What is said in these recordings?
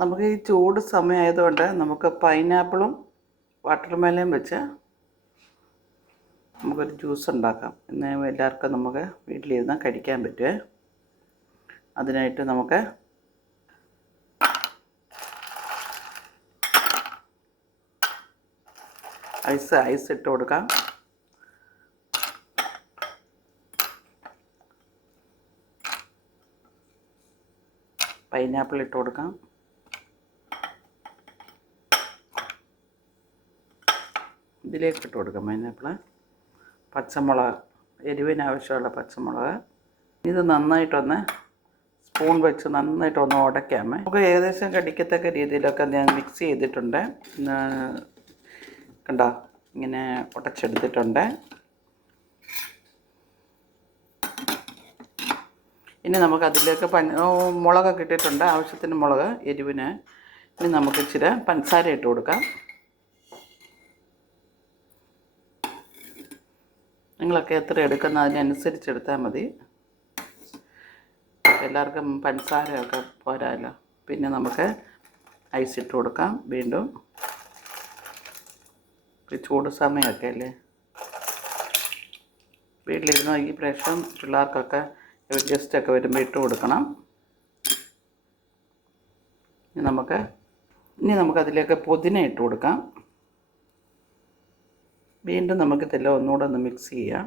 നമുക്ക് ഈ ചൂട് സമയമായതുകൊണ്ട് നമുക്ക് പൈനാപ്പിളും വാട്ടർമെലനും വെച്ച് നമുക്കൊരു ജ്യൂസ് ഉണ്ടാക്കാം. ഇന്ന് എല്ലാവർക്കും നമുക്ക് വീട്ടിലിരുന്ന് കഴിക്കാൻ പറ്റുമേ. അതിനായിട്ട് നമുക്ക് ഐസ് ഇട്ട് കൊടുക്കാം. പൈനാപ്പിൾ ഇട്ട് കൊടുക്കാം. ഇതിലേക്ക് ഇട്ട് കൊടുക്കാം പൈനാപ്പിൾ. പച്ചമുളക്, എരിവിനാവശ്യമുള്ള പച്ചമുളക്. ഇത് നന്നായിട്ടൊന്ന് സ്പൂൺ വെച്ച് നന്നായിട്ടൊന്ന് ഉടയ്ക്കാമേ. നമുക്ക് ഏകദേശം കടിക്കത്തക്ക രീതിയിലൊക്കെ ഞാൻ മിക്സ് ചെയ്തിട്ടുണ്ട്. കണ്ടോ, ഇങ്ങനെ ഉടച്ചെടുത്തിട്ടുണ്ട്. ഇനി നമുക്കതിലേക്ക് മുളകൊക്കെ ഇട്ടിട്ടുണ്ട്, ആവശ്യത്തിന് മുളക് എരിവിന്. ഇനി നമുക്ക് ഇച്ചിരി പഞ്ചസാര ഇട്ട് കൊടുക്കാം. നിങ്ങളൊക്കെ എത്ര എടുക്കുന്ന അതിനനുസരിച്ച് എടുത്താൽ മതി. എല്ലാവർക്കും പഞ്ചസാരയൊക്കെ പോരാല്ലോ. പിന്നെ നമുക്ക് ഐസ് ഇട്ട് കൊടുക്കാം. വീണ്ടും ചൂട് സമയമൊക്കെ അല്ലേ, വീട്ടിലിരുന്ന് ഈ പ്രാവശ്യം പിള്ളേർക്കൊക്കെ ഗസ്റ്റൊക്കെ വരുമ്പോൾ ഇട്ട് കൊടുക്കണം. ഇനി നമുക്കതിലേക്ക് പുതിന ഇട്ട് കൊടുക്കാം. വീണ്ടും നമുക്കിതെല്ലാം ഒന്നുകൂടെ ഒന്ന് മിക്സ് ചെയ്യാം.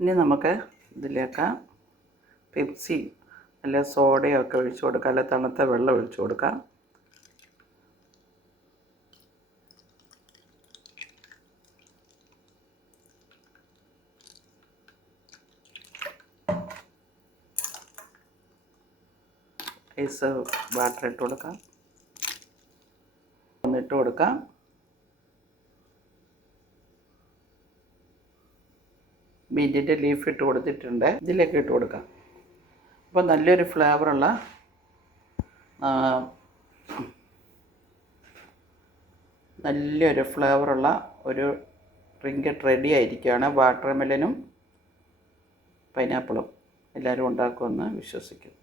ഇനി നമുക്ക് ഇതിലേക്ക് പെപ്സി അല്ല സോഡയൊക്കെ ഒഴിച്ച് കൊടുക്കാം, അല്ല തണുത്ത വെള്ളം ഒഴിച്ച് കൊടുക്കാം. ഐസ് വാട്ടർ ഇട്ട് കൊടുക്കാം. ഒന്നിട്ട് കൊടുക്കാം. ബീറ്റിൻ്റെ ലീഫ് ഇട്ട് കൊടുത്തിട്ടുണ്ട്, ഇതിലേക്ക് ഇട്ട് കൊടുക്കാം. അപ്പോൾ നല്ലൊരു ഫ്ലേവറുള്ള ഒരു ഡ്രിങ്ക് റെഡി ആയിരിക്കുകയാണ്. വാട്ടർമെലനും പൈനാപ്പിളും എല്ലാവരും ഉണ്ടാക്കുമെന്ന് വിശ്വസിക്കുന്നു.